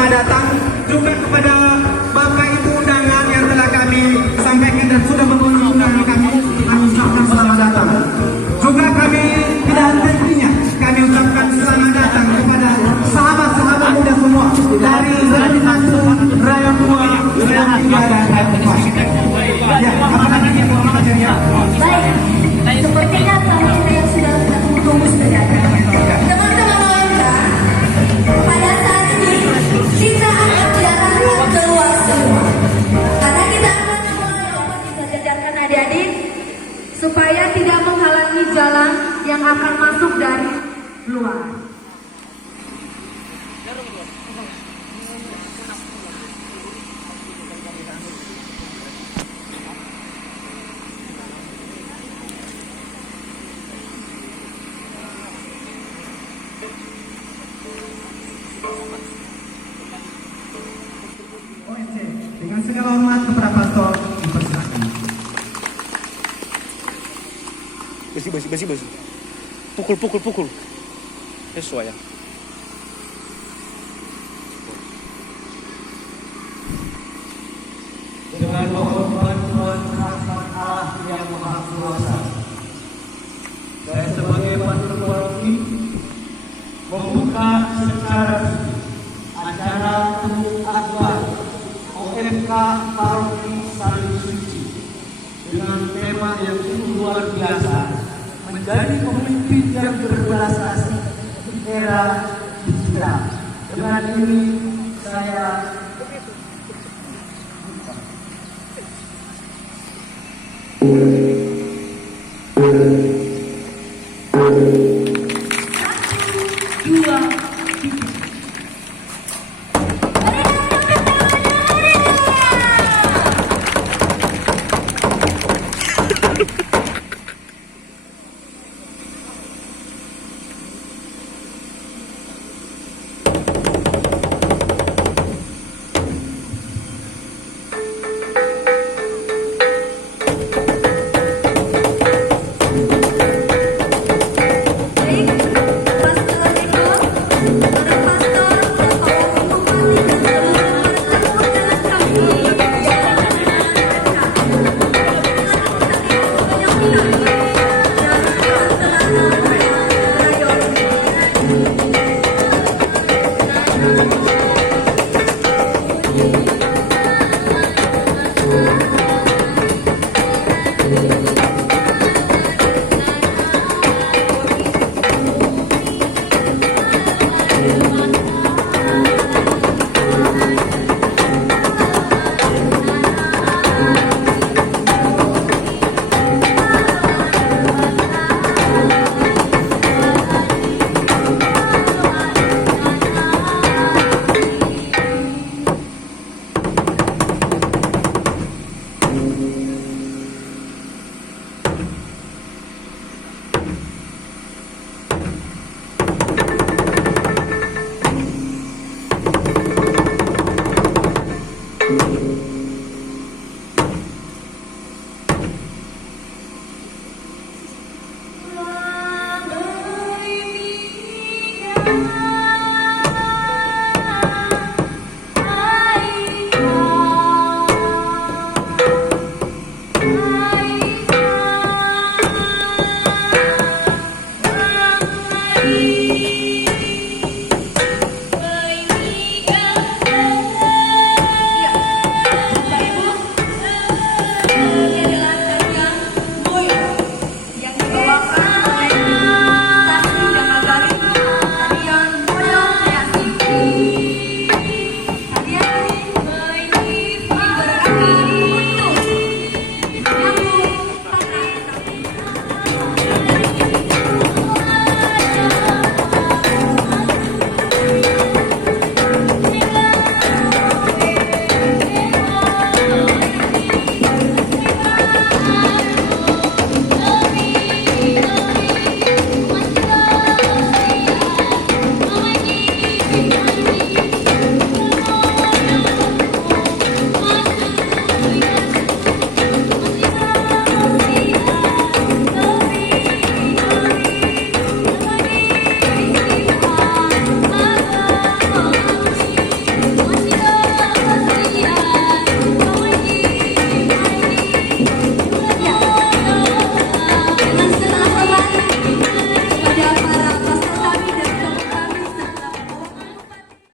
selamat datang juga kepada Bapak Ibu undangan yang telah kami sampaikan dan sudah memenuhi undangan kami ucapkan selamat datang. Juga kami tidak henti-hentinya kami ucapkan selamat datang kepada sahabat-sahabat muda semua dari Rayon 1, Rayon 2, Rayon 3 dan Rayon 4. Ya, apalagi yang mau kita ya? Baik, sepertinya tamu kita yang sudah tunggu sudah datang. Teman-teman warga, pada saat ini kita akan diarahkan keluar semua. Karena kita akan mulai obat kita jajarkan adik-adik supaya tidak menghalangi jalan yang akan masuk dari luar. Dengan segala hormat kepada pastor dipersilakan. Besi. Pukul. Sesuai ya. Dengan mohon bantuan rahmat Allah yang Maha Kuasa, saya sebagai pastor paroki membuka secara acara Tumbuh Akbar OMK Paroki Saling Suci dengan tema yang sungguh luar biasa, menjadi pemimpin yang berbelas kasih di era digital. Dengan ini saya